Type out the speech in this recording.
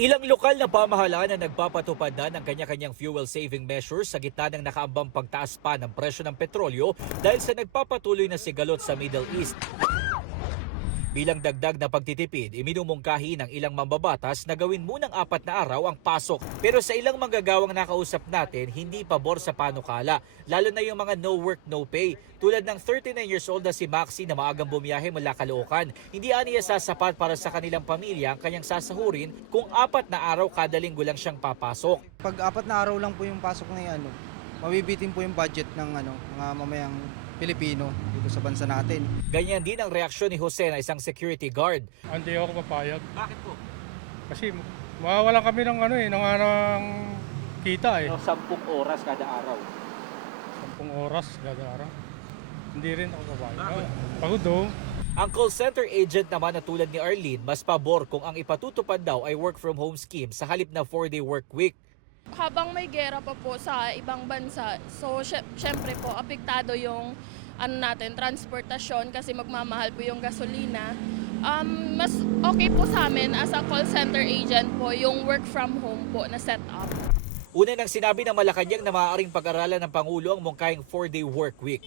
Ilang lokal na pamahalaan na nagpapatupad na ng kanya-kanyang fuel saving measures sa gitna ng nakaambang pagtaas pa ng presyo ng petrolyo dahil sa nagpapatuloy na sigalot sa Middle East. Bilang dagdag na pagtitipid, iminumungkahi ng ilang mambabatas na gawin munang 4 na araw ang pasok. Pero sa ilang manggagawang nakausap natin, hindi pabor sa panukala, lalo na yung mga no work, no pay. Tulad ng 39 years old na si Maxi na maagang bumiyahe mula Caloocan. Hindi aniya sasapat para sa kanilang pamilya ang kanyang sasahurin kung 4 na araw kada linggo lang siyang papasok. Pag 4 na araw lang po yung pasok na yan, mabibitin po yung budget ng mga mamayang Pilipino dito sa bansa natin. Ganyan din ang reaksyon ni Jose na isang security guard. Hindi ako papayag. Bakit po? Kasi mawawalan kami ng kita eh. 10 oras kada araw. 10 oras kada araw. Hindi rin ako papayag. Pagod daw. Ang call center agent naman na tulad ni Arlene, mas pabor kung ang ipatutupad daw ay work from home scheme sa halip na 4-day work week. Habang may gera pa po sa ibang bansa, so syempre po apektado yung transportasyon kasi magmamahal po yung gasolina. Mas okay po sa amin as a call center agent po yung work from home po na setup. Una nang sinabi ng Malacanang na maaaring pag-aralan ng Pangulo ang mungkahing 4-day work week.